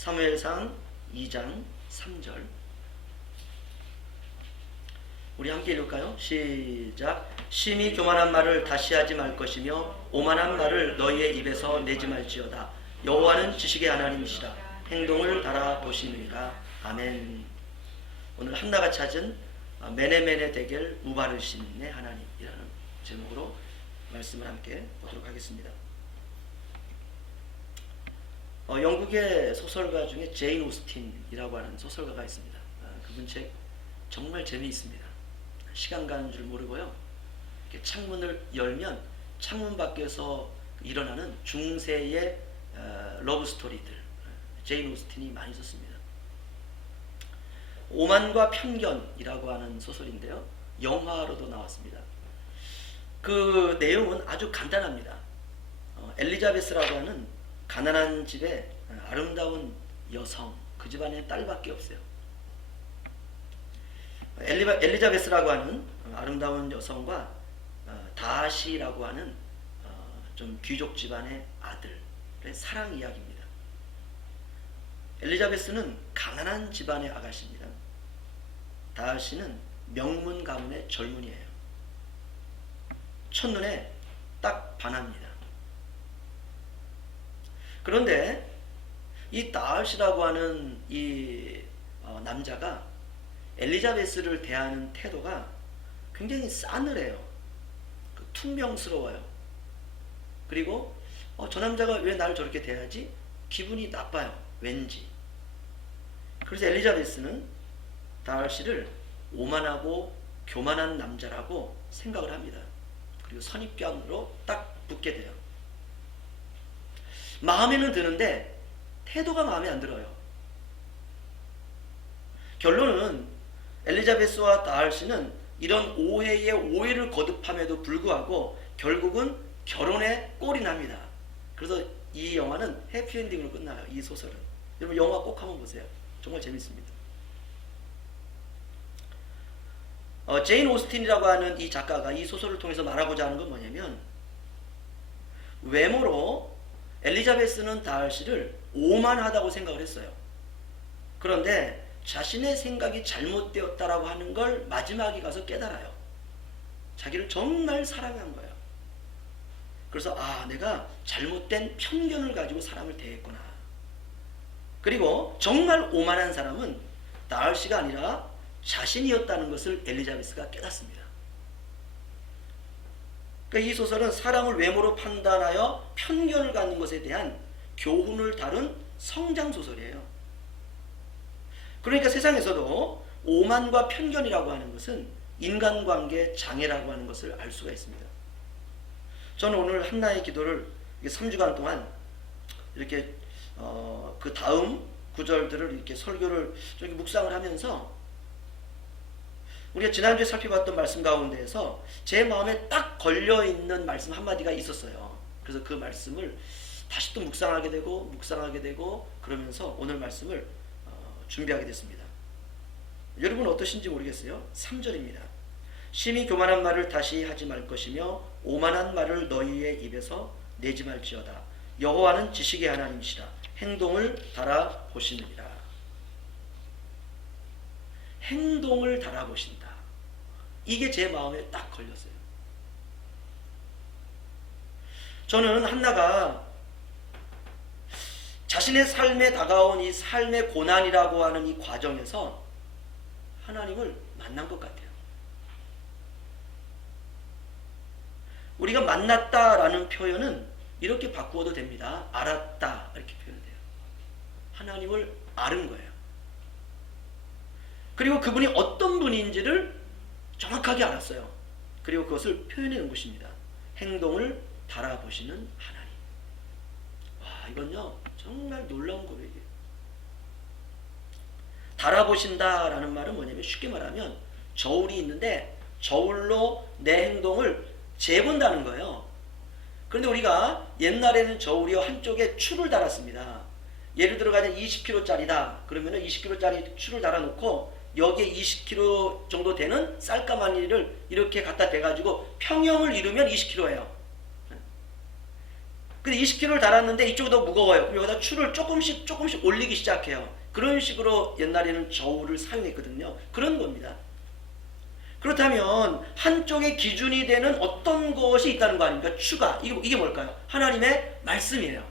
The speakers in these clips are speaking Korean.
사무엘상 2장 3절. 우리 함께 읽을까요? 시작. 심히 교만한 말을 다시 하지 말 것이며 오만한 말을 너희의 입에서 내지 말지어다. 여호와는 지식의 하나님이시라. 행동을 알아보시느니라. 아멘. 오늘 한나가 찾은 메네메네 대결 우바르신의 하나님이라는 제목으로 말씀을 함께 보도록 하겠습니다. 영국의 소설가 중에 제인 오스틴이라고 하는 소설가가 있습니다. 그분 책 정말 재미있습니다. 시간 가는 줄 모르고요. 이렇게 창문을 열면 창문 밖에서 일어나는 중세의 러브 스토리들, 제인 오스틴이 많이 썼습니다. 오만과 편견이라고 하는 소설인데요. 영화로도 나왔습니다. 그 내용은 아주 간단합니다. 엘리자베스라고 하는 가난한 집에 아름다운 여성, 그 집안에 딸밖에 없어요. 엘리자베스라고 하는 아름다운 여성과 다시라고 하는 좀 귀족 집안의 아들의 사랑 이야기입니다. 엘리자베스는 가난한 집안의 아가씨입니다. 다시는 명문 가문의 젊은이에요. 첫눈에 딱 반합니다. 그런데 이 다시라고 하는 이 남자가 엘리자베스를 대하는 태도가 굉장히 싸늘해요. 퉁명스러워요. 그리고 저 남자가 왜 나를 저렇게 대하지? 기분이 나빠요. 왠지. 그래서 엘리자베스는 다시를 오만하고 교만한 남자라고 생각을 합니다. 그리고 선입견으로 딱 붙게 돼요. 마음에는 드는데 태도가 마음에 안 들어요. 결론은 엘리자베스와 다시는 이런 오해에 오해를 거듭함에도 불구하고 결국은 결혼에 꼴이 납니다. 그래서 이 영화는 해피엔딩으로 끝나요. 이 소설은. 여러분 영화 꼭 한번 보세요. 정말 재밌습니다. 제인 오스틴이라고 하는 이 작가가 이 소설을 통해서 말하고자 하는 건 뭐냐면, 외모로 엘리자베스는 다시를 오만하다고 생각을 했어요. 그런데 자신의 생각이 잘못되었다라고 하는 걸 마지막에 가서 깨달아요. 자기를 정말 사랑한 거예요. 그래서 내가 잘못된 편견을 가지고 사람을 대했구나. 그리고 정말 오만한 사람은 다시가 아니라 자신이었다는 것을 엘리자베스가 깨닫습니다. 그러니까 이 소설은 사람을 외모로 판단하여 편견을 갖는 것에 대한 교훈을 다룬 성장소설이에요. 그러니까 세상에서도 오만과 편견이라고 하는 것은 인간관계 장애라고 하는 것을 알 수가 있습니다. 저는 오늘 한나의 기도를 3주간 동안 이렇게 그 다음 구절들을 이렇게 설교를 좀 묵상을 하면서 우리가 지난주에 살펴봤던 말씀 가운데에서 제 마음에 딱 걸려있는 말씀 한마디가 있었어요. 그래서 그 말씀을 다시 또 묵상하게 되고 그러면서 오늘 말씀을 준비하게 됐습니다. 여러분 어떠신지 모르겠어요. 3절입니다. 심히 교만한 말을 다시 하지 말 것이며 오만한 말을 너희의 입에서 내지 말지어다. 여호와는 지식의 하나님이시라. 행동을 달아보시느니라. 행동을 달아보신다. 이게 제 마음에 딱 걸렸어요. 저는 한나가 자신의 삶에 다가온 이 삶의 고난이라고 하는 이 과정에서 하나님을 만난 것 같아요. 우리가 만났다라는 표현은 이렇게 바꾸어도 됩니다. 알았다 이렇게 표현돼요. 하나님을 아는 거예요. 그리고 그분이 어떤 분인지를 정확하게 알았어요. 그리고 그것을 표현해 놓은 것입니다. 행동을 달아보시는 하나님. 와, 이건요 정말 놀라운 고백이에요. 달아보신다라는 말은 뭐냐면, 쉽게 말하면 저울이 있는데 저울로 내 행동을 재본다는 거예요. 그런데 우리가 옛날에는 저울이요 한쪽에 추를 달았습니다. 예를 들어 가지고 20kg짜리다 그러면 20kg짜리 추를 달아놓고 여기에 20kg 정도 되는 쌀가마니를 이렇게 갖다 대가지고 평형을 이루면 20kg예요. 근데 20kg를 달았는데 이쪽이 더 무거워요. 그럼 여기다 추를 조금씩 올리기 시작해요. 그런 식으로 옛날에는 저울을 사용했거든요. 그런 겁니다. 그렇다면 한쪽의 기준이 되는 어떤 것이 있다는 거 아닙니까? 추가. 이게 뭘까요? 하나님의 말씀이에요.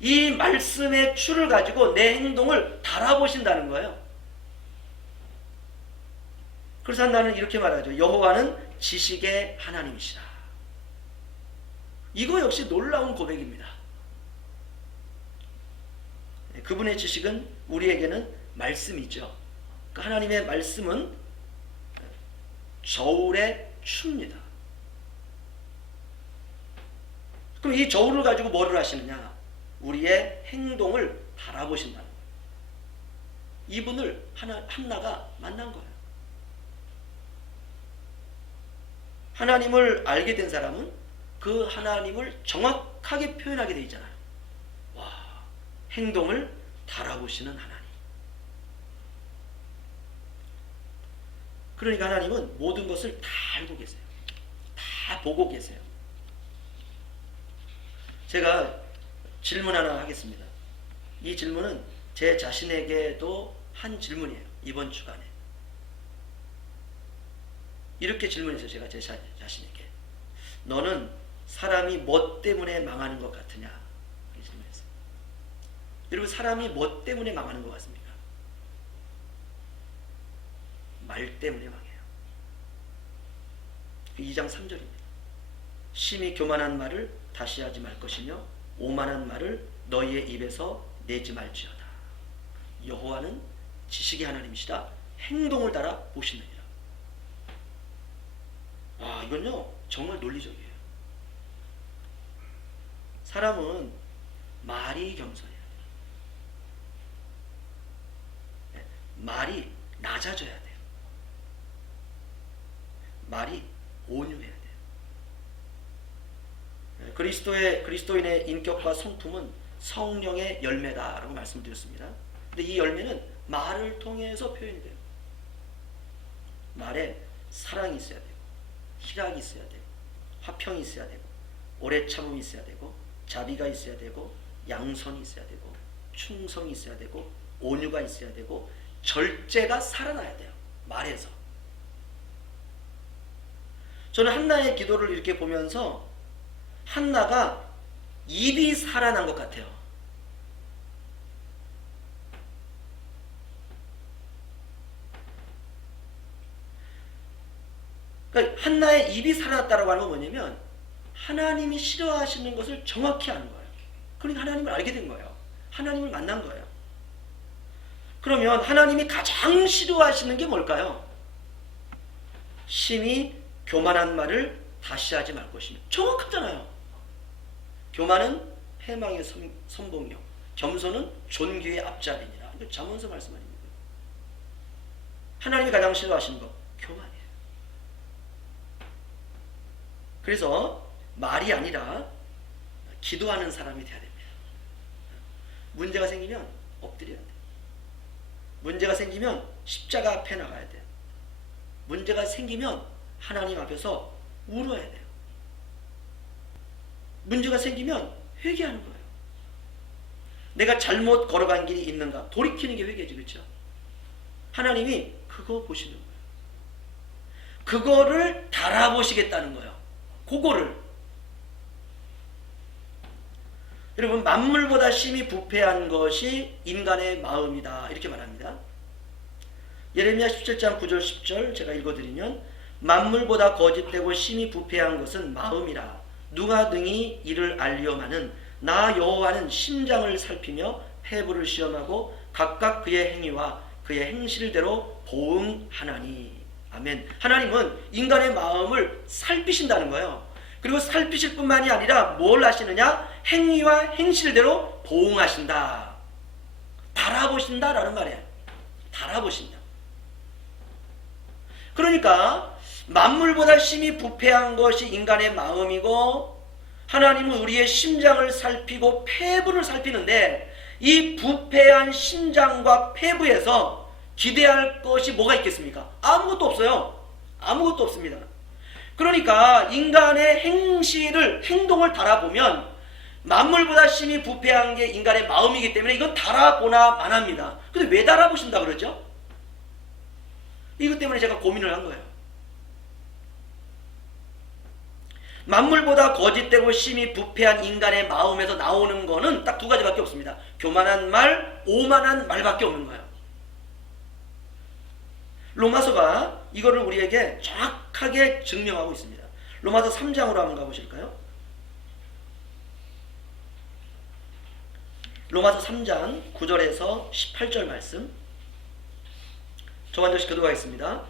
이 말씀의 추를 가지고 내 행동을 달아보신다는 거예요. 그래서 나는 이렇게 말하죠. 여호와는 지식의 하나님이시라. 이거 역시 놀라운 고백입니다. 그분의 지식은 우리에게는 말씀이죠. 그러니까 하나님의 말씀은 저울의 추입니다. 그럼 이 저울을 가지고 뭐를 하시느냐? 우리의 행동을 달아보신다는 거예요. 이분을 한나가 만난 거예요. 하나님을 알게 된 사람은 그 하나님을 정확하게 표현하게 되어 있잖아요. 와, 행동을 달아보시는 하나님. 그러니까 하나님은 모든 것을 다 알고 계세요. 다 보고 계세요. 제가 질문 하나 하겠습니다. 이 질문은 제 자신에게도 한 질문이에요. 이번 주간에. 이렇게 질문했어요. 제가 제 자신에게. 너는 사람이 뭐 때문에 망하는 것 같으냐? 이렇게 질문했어요. 여러분, 사람이 뭐 때문에 망하는 것 같습니까? 말 때문에 망해요. 2장 3절입니다. 심히 교만한 말을 다시 하지 말 것이며 오만한 말을 너희의 입에서 내지 말지어다. 여호와는 지식의 하나님이시다. 행동을 따라 보시느니라. 와, 이건요 정말 논리적이에요. 사람은 말이 겸손해야 돼요. 말이 낮아져야 돼요. 말이 온유해야 돼요. 그리스도인의 인격과 성품은 성령의 열매다라고 말씀드렸습니다. 근데 이 열매는 말을 통해서 표현이 돼요. 말에 사랑이 있어야 되고, 희락이 있어야 되고, 화평이 있어야 되고, 오래 참음이 있어야 되고, 자비가 있어야 되고, 양선이 있어야 되고, 충성이 있어야 되고, 온유가 있어야 되고, 절제가 살아나야 돼요. 말에서. 저는 한나의 기도를 이렇게 보면서 한나가 입이 살아난 것 같아요. 그러니까 한나의 입이 살아났다고 하는 건 뭐냐면 하나님이 싫어하시는 것을 정확히 아는 거예요. 그러니까 하나님을 알게 된 거예요. 하나님을 만난 거예요. 그러면 하나님이 가장 싫어하시는 게 뭘까요? 심히 교만한 말을 다시 하지 말 것이며. 정확하잖아요. 교만은 패망의 선봉이요 겸손은 존귀의 앞자리니라. 이거 잠언서 말씀 아닙니까? 하나님이 가장 싫어하시는 거 교만이에요. 그래서 말이 아니라 기도하는 사람이 돼야 됩니다. 문제가 생기면 엎드려야 돼요. 문제가 생기면 십자가 앞에 나가야 돼요. 문제가 생기면 하나님 앞에서 울어야 돼요. 문제가 생기면 회개하는 거예요. 내가 잘못 걸어간 길이 있는가 돌이키는 게 회개지, 그렇죠? 하나님이 그거 보시는 거예요. 그거를 달아보시겠다는 거예요. 그거를. 여러분, 만물보다 심히 부패한 것이 인간의 마음이다 이렇게 말합니다. 예레미야 17장 9절 10절 제가 읽어드리면 만물보다 거짓되고 심히 부패한 것은 마음이라. 누가 능히 이를 알리오마는 나 여호와는 심장을 살피며 폐부를 시험하고 각각 그의 행위와 그의 행실대로 보응하나니. 아멘. 하나님은 인간의 마음을 살피신다는 거예요. 그리고 살피실 뿐만이 아니라 뭘 하시느냐? 행위와 행실대로 보응하신다. 달아보신다라는 말이에요. 달아보신다. 그러니까 만물보다 심히 부패한 것이 인간의 마음이고 하나님은 우리의 심장을 살피고 폐부를 살피는데 이 부패한 심장과 폐부에서 기대할 것이 뭐가 있겠습니까? 아무것도 없어요. 아무것도 없습니다. 그러니까 인간의 행동을 달아보면 만물보다 심히 부패한 게 인간의 마음이기 때문에 이건 달아보나 마나입니다. 근데 왜 달아보신다 그러죠? 이것 때문에 제가 고민을 한 거예요. 만물보다 거짓되고 심히 부패한 인간의 마음에서 나오는 거는 딱 두 가지밖에 없습니다. 교만한 말, 오만한 말밖에 없는 거예요. 로마서가 이거를 우리에게 정확하게 증명하고 있습니다. 로마서 3장으로 한번 가보실까요? 로마서 3장 9절에서 18절 말씀, 저 한 절씩 교독하겠습니다.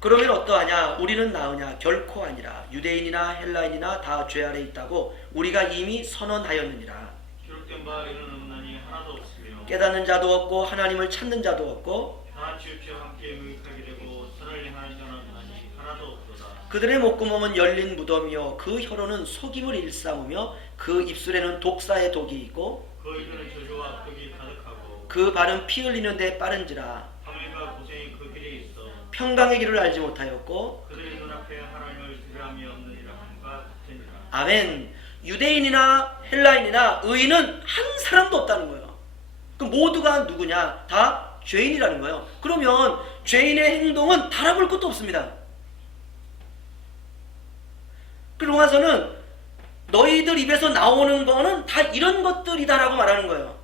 그러면 어떠하냐? 우리는 나으냐? 결코 아니라. 유대인이나 헬라인이나 다 죄 아래 있다고 우리가 이미 선언하였느니라. 기록된 바 이는 없나니 하나도 없으며 깨닫는 자도 없고 하나님을 찾는 자도 없고 다 지우쳐 함께 무익하게 되고 선을 행하는 자는 없나니 하나도 없도다. 그들의 목구멍은 열린 무덤이요 그 혀로는 속임을 일삼으며 그 입술에는 독사의 독이 있고 그 입에는 저주와 악독이 가득하고 그 발은 피 흘리는 데 빠른지라. 화면과 고생이 그 길에 있어 평강의 길을 알지 못하였고 그들의 눈앞에 하나님을 두려움이 없느니라 함과 같으니라. 아멘. 유대인이나 헬라인이나 의인은 한 사람도 없다는 거예요. 그 모두가 누구냐? 다 죄인이라는 거예요. 그러면 죄인의 행동은 달아볼 것도 없습니다. 그 로마서는 너희들 입에서 나오는 거는 다 이런 것들이다라고 말하는 거예요.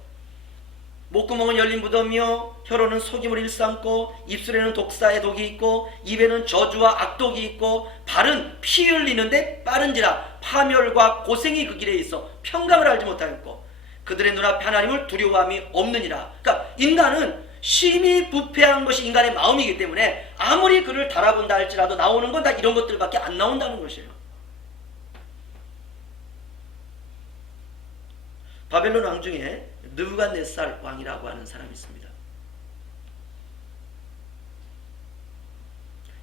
목구멍은 열린 무덤이요 혀로는 속임을 일삼고 입술에는 독사의 독이 있고 입에는 저주와 악독이 있고 발은 피 흘리는데 빠른지라. 파멸과 고생이 그 길에 있어 평강을 알지 못하겠고 그들의 눈앞에 하나님을 두려워함이 없느니라. 그러니까 인간은 심히 부패한 것이 인간의 마음이기 때문에 아무리 그를 달아본다 할지라도 나오는 건 다 이런 것들밖에 안 나온다는 것이에요. 바벨론 왕 중에 느부갓네살 왕이라고 하는 사람이 있습니다.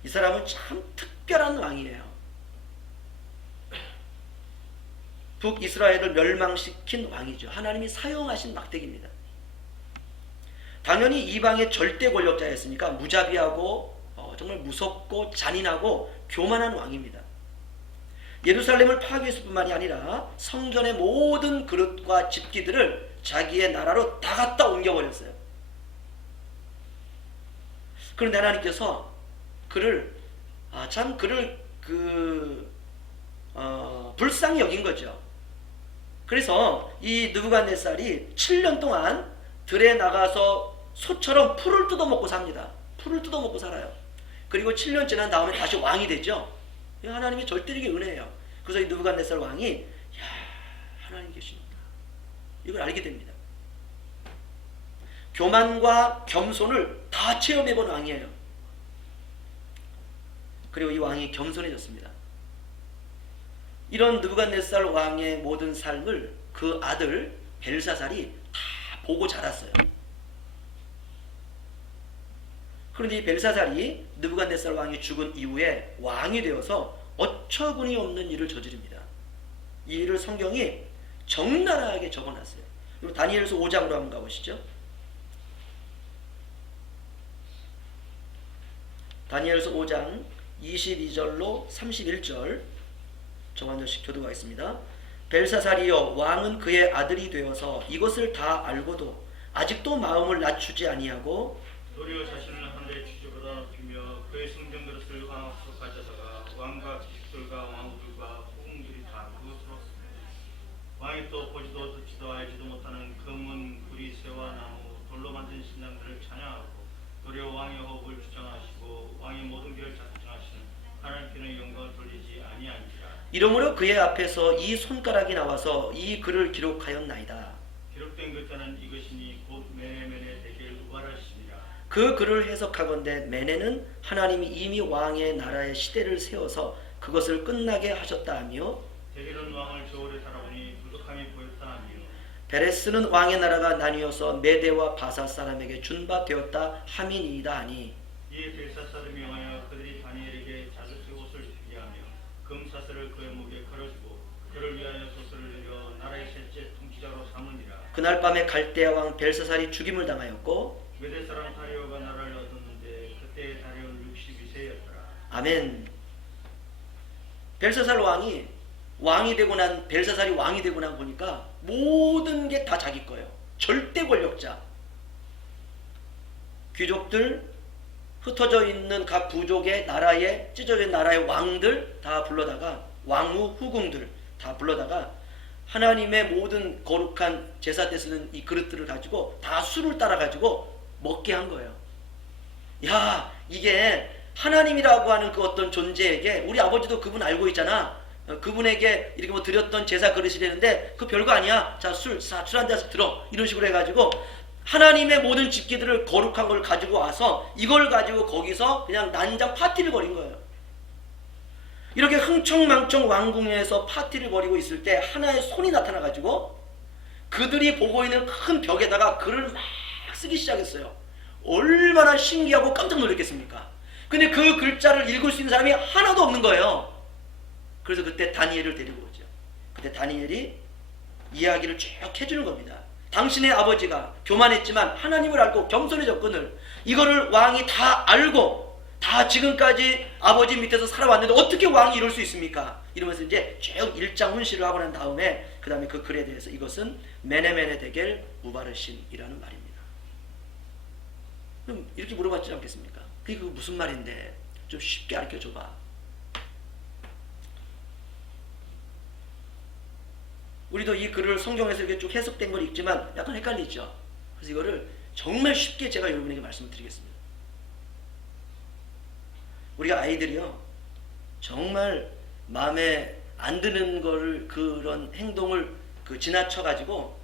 이 사람은 참 특별한 왕이에요. 북이스라엘을 멸망시킨 왕이죠. 하나님이 사용하신 막대기입니다. 당연히 이방의 절대 권력자였으니까 무자비하고 정말 무섭고 잔인하고 교만한 왕입니다. 예루살렘을 파괴했을 뿐만이 아니라 성전의 모든 그릇과 집기들을 자기의 나라로 다 갖다 옮겨버렸어요. 그런데 하나님께서 그를 불쌍히 여긴 거죠. 그래서 이 느부갓네살이 7년 동안 들에 나가서 소처럼 풀을 뜯어먹고 삽니다. 풀을 뜯어먹고 살아요. 그리고 7년 지난 다음에 다시 왕이 되죠. 하나님의 절대적인 은혜예요. 그래서 이 느부갓네살 왕이 하나님 계시는구나 이걸 알게 됩니다. 교만과 겸손을 다 체험해본 왕이에요. 그리고 이 왕이 겸손해졌습니다. 이런 느부갓네살 왕의 모든 삶을 그 아들 벨사살이 다 보고 자랐어요. 그런데 이 벨사살이 느부갓네살 왕이 죽은 이후에 왕이 되어서 어처구니 없는 일을 저지릅니다. 이 일을 성경이 적나라하게 적어놨어요. 그리고 다니엘서 5장으로 한번 가보시죠. 다니엘서 5장 22절로 31절 저 한 절씩 교독하겠습니다. 벨사살이여 왕은 그의 아들이 되어서 이것을 다 알고도 아직도 마음을 낮추지 아니하고 도리어 자신을 하늘의 주제보다 높이며 그의 성전 그릇을 왕 앞으로 가져다가 왕과 기식들과 왕후들과 호궁들이 다 그것으로었습니다. 왕이 또 보지도 듣지도 알지도 못하는 금은 구리 새와 나무 돌로 만든 신당들을 찬양하고 도리어 왕의 호흡을 주장하시고 왕의 모든 길을 작정하시는 하나님께는 영광을 돌리지 아니하니라. 이러므로 그의 앞에서 이 손가락이 나와서 이 글을 기록하였나이다. 기록된 글자는 이것이니 곧 메네메네 대길 우발하시니라. 그 글을 해석하건대 메네는 하나님이 이미 왕의 나라의 시대를 세워서 그것을 끝나게 하셨다 하며 대길은 왕을 저울에 달아보니 부족함이 보였다 하며 베레스는 왕의 나라가 나뉘어서 메대와 바사 사람에게 준바 되었다 함이니이다 하니 이에 벨사살을 명하여 그들이 다니엘에게 자주색 옷을 주게 하며 금사슬을 그의 목에 걸어주고 그를 위하여 소설을 내려 나라의 셋째 통치자로 삼으니라. 그날 밤에 갈대아 왕 벨사살이 죽임을 당하였고 메대 사람 다리오가 나라를 얻었는데 그때 다리오는 62세였더라. 아멘. 벨사살 왕이 왕이 되고 난 벨사살이 왕이 되고 난 보니까 모든 게 다 자기 거예요. 절대 권력자. 귀족들, 흩어져 있는 각 부족의 나라의 찢어져 있는 나라의 왕들 다 불러다가 왕후 후궁들 다 불러다가 하나님의 모든 거룩한 제사 때 쓰는 이 그릇들을 가지고 다 수를 따라 가지고 먹게 한 거예요. 야, 이게 하나님이라고 하는 그 어떤 존재에게 우리 아버지도 그분 알고 있잖아. 그분에게 이렇게 뭐 드렸던 제사 그릇이라는데 그 별거 아니야. 자, 술 한 잔씩 들어. 이런 식으로 해가지고 하나님의 모든 집기들을 거룩한 걸 가지고 와서 이걸 가지고 거기서 그냥 난장 파티를 벌인 거예요. 이렇게 흥청망청 왕궁에서 파티를 벌이고 있을 때 하나의 손이 나타나가지고 그들이 보고 있는 큰 벽에다가 글을 막 쓰기 시작했어요. 얼마나 신기하고 깜짝 놀랐겠습니까? 근데 그 글자를 읽을 수 있는 사람이 하나도 없는 거예요. 그래서 그때 다니엘을 데리고 오죠. 그때 다니엘이 이야기를 쭉 해주는 겁니다. 당신의 아버지가 교만했지만 하나님을 알고 겸손해졌 거늘 이거를 왕이 다 알고 다 지금까지 아버지 밑에서 살아왔는데 어떻게 왕이 이럴 수 있습니까? 이러면서 이제 쭉 일장훈시를 하고 난 다음에 그 다음에 그 글에 대해서 이것은 메네메네 데겔 우바르신이라는 말입니다. 그럼 이렇게 물어봤지 않겠습니까? 그게 무슨 말인데 좀 쉽게 가르쳐줘봐. 우리도 이 글을 성경에서 이렇게 쭉 해석된 걸 읽지만 약간 헷갈리죠. 그래서 이거를 정말 쉽게 제가 여러분에게 말씀을 드리겠습니다. 우리가 아이들이요 정말 마음에 안 드는 거를 그런 행동을 지나쳐가지고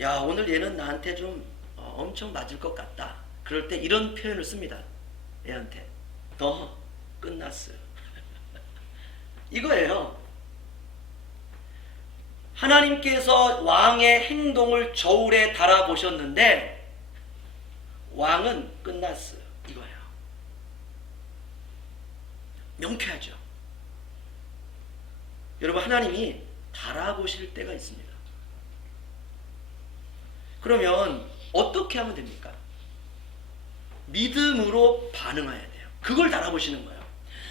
야 오늘 얘는 나한테 좀 엄청 맞을 것 같다. 그럴 때 이런 표현을 씁니다. 애한테 너 끝났어요. 이거예요. 하나님께서 왕의 행동을 저울에 달아보셨는데 왕은 끝났어요. 이거예요. 명쾌하죠. 여러분 하나님이 달아보실 때가 있습니다. 그러면 어떻게 하면 됩니까? 믿음으로 반응해야 돼요. 그걸 달아보시는 거예요.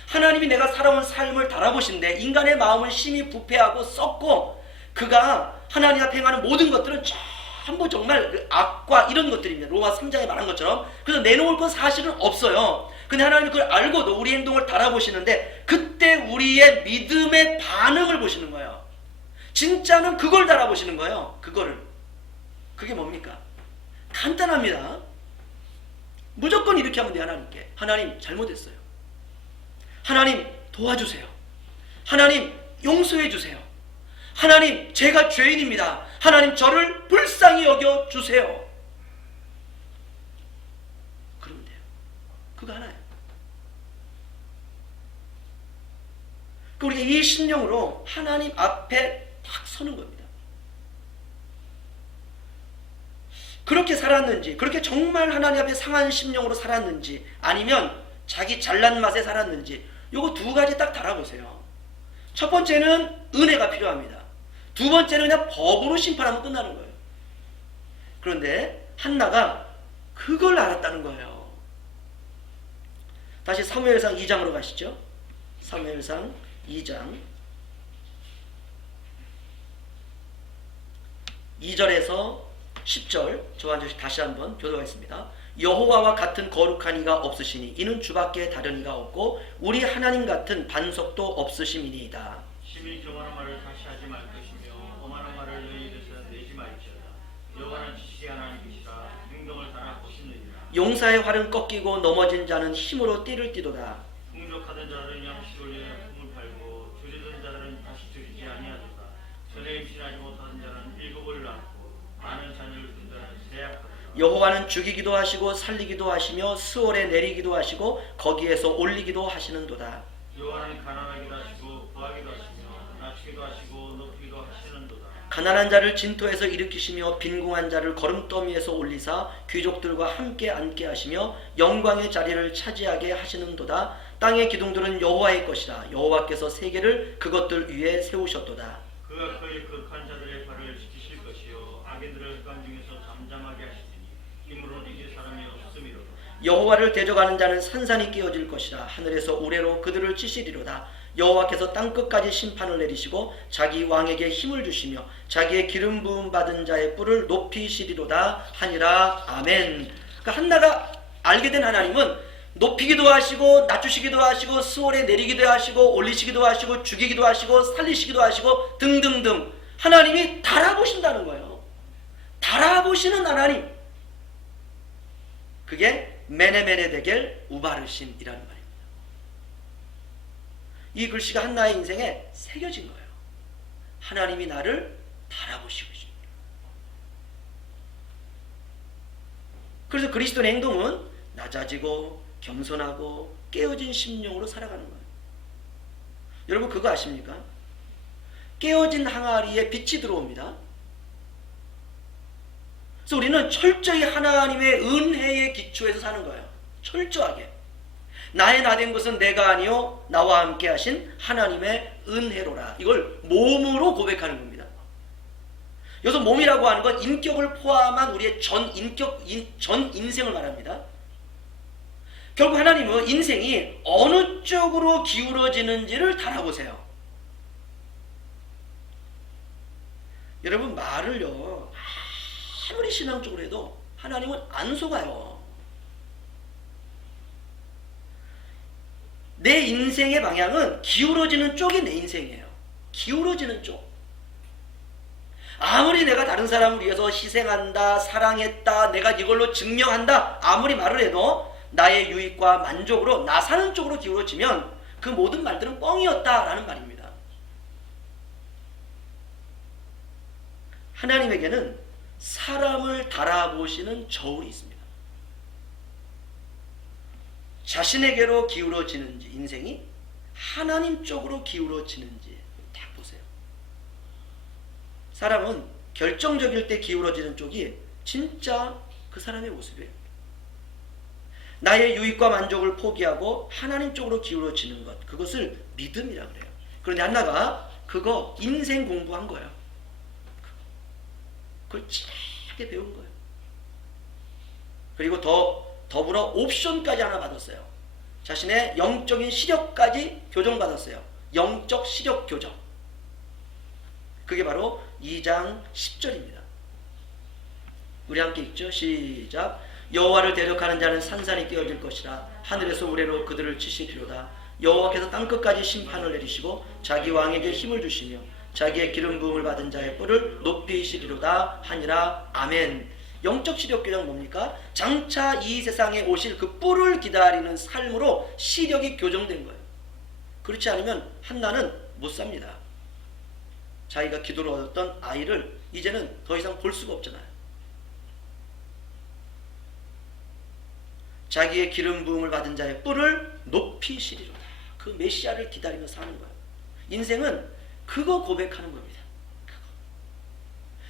하나님이 내가 살아온 삶을 달아보신데 인간의 마음은 심히 부패하고 썩고 그가 하나님 앞에 행하는 모든 것들은 전부 정말 그 악과 이런 것들입니다. 로마 3장에 말한 것처럼. 그래서 내놓을 건 사실은 없어요. 근데 하나님이 그걸 알고도 우리 행동을 달아보시는데 그때 우리의 믿음의 반응을 보시는 거예요. 진짜는 그걸 달아보시는 거예요. 그거를. 그게 뭡니까? 간단합니다. 무조건 이렇게 하면 돼요. 하나님께. 하나님 잘못했어요. 하나님 도와주세요. 하나님 용서해 주세요. 하나님 제가 죄인입니다. 하나님 저를 불쌍히 여겨주세요. 그러면 돼요. 그거 하나예요. 우리가 이 심령으로 하나님 앞에 딱 서는 겁니다. 그렇게 살았는지, 그렇게 정말 하나님 앞에 상한 심령으로 살았는지, 아니면 자기 잘난 맛에 살았는지, 요거 두 가지 딱 달아보세요. 첫 번째는 은혜가 필요합니다. 두 번째는 그냥 법으로 심판하면 끝나는 거예요. 그런데 한나가 그걸 알았다는 거예요. 다시 사무엘상 2장으로 가시죠. 사무엘상 2장 2절에서 10절 저 한 절씩 다시 한번 교도하겠습니다. 여호와와 같은 거룩한 이가 없으시니 이는 주밖에 다른 이가 없고 우리 하나님 같은 반석도 없으심이니이다. 심히 교만한 말을 다시 하지 말 것이며 오만한 말을 너희 입에서 내지 말지어다. 여호와는 지식이 하나님이시라 행동을 따라 보시느니라. 용사의 활은 꺾이고 넘어진 자는 힘으로 띠를 띠도다. 풍족하던 자들은 양식을 위하여 품을 팔고 줄이던 자들은 다시 줄이지 아니하도다. 전에 임신하지 못하던 자는 일곱을 낳고 많은 자녀를 둔 자는 세약하도다. 여호와는 죽이기도 하시고 살리기도 하시며 스월에 내리기도 하시고 거기에서 올리기도 하시는도다. 여호와는 가난하기도 하시고 부하기도 하시며 낮추기도 하시고 높이기도 하시는도다. 가난한 자를 진토에서 일으키시며 빈궁한 자를 거름더미에서 올리사 귀족들과 함께 앉게 하시며 영광의 자리를 차지하게 하시는도다. 땅의 기둥들은 여호와의 것이라. 여호와께서 세계를 그것들 위에 세우셨도다. 그가 그의 극한 자들의 발을 지키실 것이요 악인들을 흑암 중에서 잠잠하게 하시리니 힘으로는 이길 사람이 없음이로다. 여호와를 대적하는 자는 산산이 깨어질 것이라. 하늘에서 우레로 그들을 치시리로다. 여호와께서 땅끝까지 심판을 내리시고 자기 왕에게 힘을 주시며 자기의 기름 부음 받은 자의 뿔을 높이시리로다 하니라. 아멘. 그러니까 한나가 알게 된 하나님은 높이기도 하시고 낮추시기도 하시고 수월에 내리기도 하시고 올리시기도 하시고 죽이기도 하시고 살리시기도 하시고 등등등 하나님이 달아보신다는 거예요. 달아보시는 하나님. 그게 메네메네 데겔 우바르심이라는 말입니다. 이 글씨가 한나의 인생에 새겨진 거예요. 하나님이 나를 달아보시고 있습니다. 그래서 그리스도의 행동은 낮아지고 겸손하고 깨어진 심령으로 살아가는 거예요. 여러분 그거 아십니까? 깨어진 항아리에 빛이 들어옵니다. 그래서 우리는 철저히 하나님의 은혜의 기초에서 사는 거예요. 철저하게. 나의 나된 것은 내가 아니요 나와 함께 하신 하나님의 은혜로라. 이걸 몸으로 고백하는 겁니다. 여기서 몸이라고 하는 건 인격을 포함한 우리의 전 인생을 말합니다. 결국 하나님은 인생이 어느 쪽으로 기울어지는지를 달아보세요. 여러분 말을요 아무리 신앙적으로 해도 하나님은 안 속아요. 내 인생의 방향은 기울어지는 쪽이 내 인생이에요. 기울어지는 쪽. 아무리 내가 다른 사람을 위해서 희생한다, 사랑했다, 내가 이걸로 증명한다 아무리 말을 해도 나의 유익과 만족으로 나 사는 쪽으로 기울어지면 그 모든 말들은 뻥이었다라는 말입니다. 하나님에게는 사람을 달아보시는 저울이 있습니다. 자신에게로 기울어지는지 인생이 하나님 쪽으로 기울어지는지 딱 보세요. 사람은 결정적일 때 기울어지는 쪽이 진짜 그 사람의 모습이에요. 나의 유익과 만족을 포기하고 하나님 쪽으로 기울어지는 것, 그것을 믿음이라고 그래요. 그런데 한나가 그거 인생 공부한 거예요. 그걸 진하게 배운 거예요. 그리고 더불어 옵션까지 하나 받았어요. 자신의 영적인 시력까지 교정받았어요. 영적 시력 교정. 그게 바로 2장 10절입니다. 우리 함께 읽죠. 시작. 여호와를 대적하는 자는 산산이 깨어질 것이라. 하늘에서 우레로 그들을 치시리로다. 여호와께서 땅끝까지 심판을 내리시고 자기 왕에게 힘을 주시며 자기의 기름 부음을 받은 자의 뿔을 높이시리로다 하니라. 아멘. 영적 시력 교정 뭡니까? 장차 이 세상에 오실 그 뿔을 기다리는 삶으로 시력이 교정된 거예요. 그렇지 않으면 한나는 못 삽니다. 자기가 기도로 얻었던 아이를 이제는 더 이상 볼 수가 없잖아요. 자기의 기름 부음을 받은 자의 뿔을 높이시리로다. 그 메시아를 기다리며 사는 거예요. 인생은 그거 고백하는 겁니다. 그거.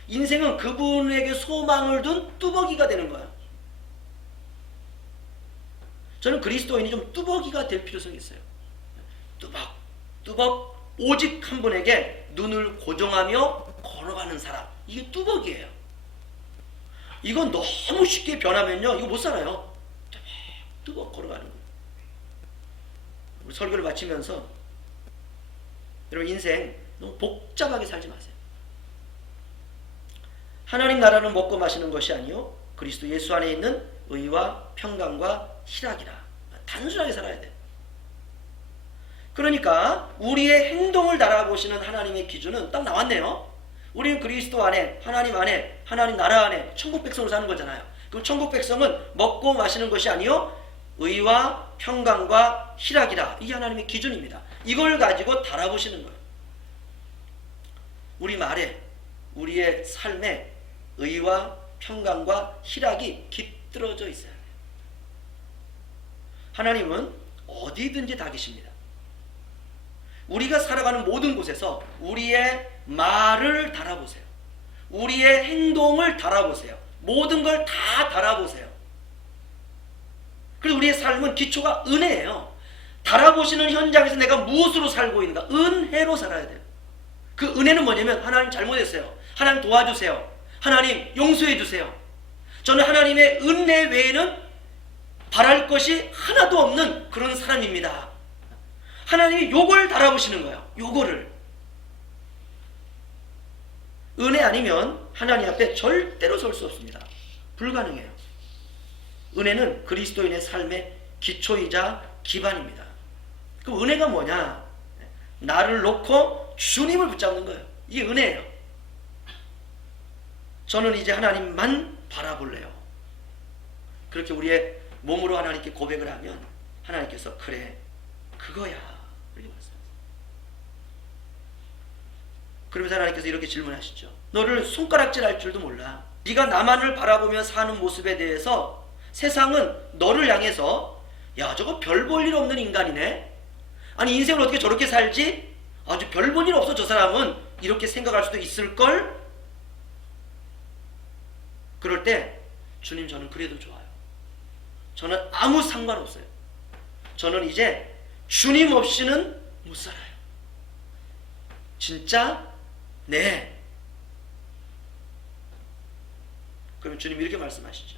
인생은 그분에게 소망을 둔 뚜벅이가 되는 거예요. 저는 그리스도인이 좀 뚜벅이가 될 필요성이 있어요. 뚜벅 오직 한 분에게 눈을 고정하며 걸어가는 사람. 이게 뚜벅이에요. 이건 너무 쉽게 변하면요 이거 못 살아요. 뚜벅 걸어가는 거예요. 우리 설교를 마치면서 여러분 인생 너무 복잡하게 살지 마세요. 하나님 나라는 먹고 마시는 것이 아니요 그리스도 예수 안에 있는 의와 평강과 희락이라. 단순하게 살아야 돼요. 그러니까 우리의 행동을 달아보시는 하나님의 기준은 딱 나왔네요. 우리는 그리스도 안에 하나님 나라 안에 천국 백성으로 사는 거잖아요. 그럼 천국 백성은 먹고 마시는 것이 아니요 의와 평강과 희락이라. 이게 하나님의 기준입니다. 이걸 가지고 달아보시는 거예요. 우리 말에 우리의 삶에 의와 평강과 희락이 깃들어져 있어야 돼요. 하나님은 어디든지 다 계십니다. 우리가 살아가는 모든 곳에서 우리의 말을 달아보세요. 우리의 행동을 달아보세요. 모든 걸 다 달아보세요. 그리고 우리의 삶은 기초가 은혜예요. 달아보시는 현장에서 내가 무엇으로 살고 있는가? 은혜로 살아야 돼요. 그 은혜는 뭐냐면 하나님 잘못했어요. 하나님 도와주세요. 하나님 용서해 주세요. 저는 하나님의 은혜 외에는 바랄 것이 하나도 없는 그런 사람입니다. 하나님이 요걸 달아보시는 거예요. 요거를. 은혜 아니면 하나님 앞에 절대로 설 수 없습니다. 불가능해요. 은혜는 그리스도인의 삶의 기초이자 기반입니다. 그럼 은혜가 뭐냐? 나를 놓고 주님을 붙잡는 거예요. 이게 은혜예요. 저는 이제 하나님만 바라볼래요. 그렇게 우리의 몸으로 하나님께 고백을 하면 하나님께서 그래, 그거야, 이렇게 말씀하세요. 그러면서 하나님께서 이렇게 질문하시죠. 너를 손가락질할 줄도 몰라. 네가 나만을 바라보며 사는 모습에 대해서 세상은 너를 향해서 야, 저거 별 볼 일 없는 인간이네. 아니, 인생을 어떻게 저렇게 살지? 아주 별 볼 일 없어 저 사람은. 이렇게 생각할 수도 있을걸? 그럴 때 주님, 저는 그래도 좋아요. 저는 아무 상관없어요. 저는 이제 주님 없이는 못 살아요. 진짜? 네. 그러면 주님 이렇게 말씀하시죠.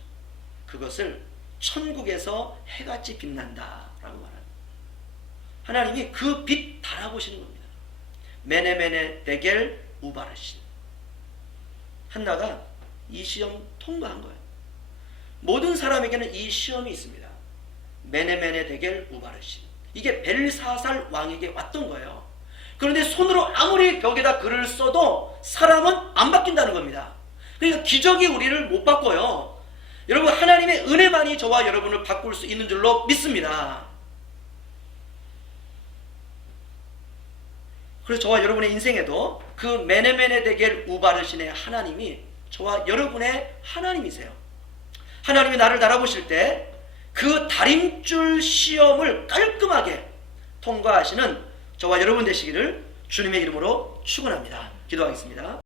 그것을 천국에서 해같이 빛난다 라고 말합니다. 하나님이 그 빛 달아보시는 겁니다. 메네메네 데겔 우바르신. 한나가 이 시험 통과한 거예요. 모든 사람에게는 이 시험이 있습니다. 메네메네 데겔 우바르신. 이게 벨사살 왕에게 왔던 거예요. 그런데 손으로 아무리 벽에다 글을 써도 사람은 안 바뀐다는 겁니다. 그러니까 기적이 우리를 못 바꿔요. 여러분, 하나님의 은혜만이 저와 여러분을 바꿀 수 있는 줄로 믿습니다. 그래서 저와 여러분의 인생에도 그 메네메네 데겔 우바르신의 하나님이 저와 여러분의 하나님이세요. 하나님이 나를 달아보실 때 그 다림줄 시험을 깔끔하게 통과하시는 저와 여러분 되시기를 주님의 이름으로 축원합니다. 기도하겠습니다.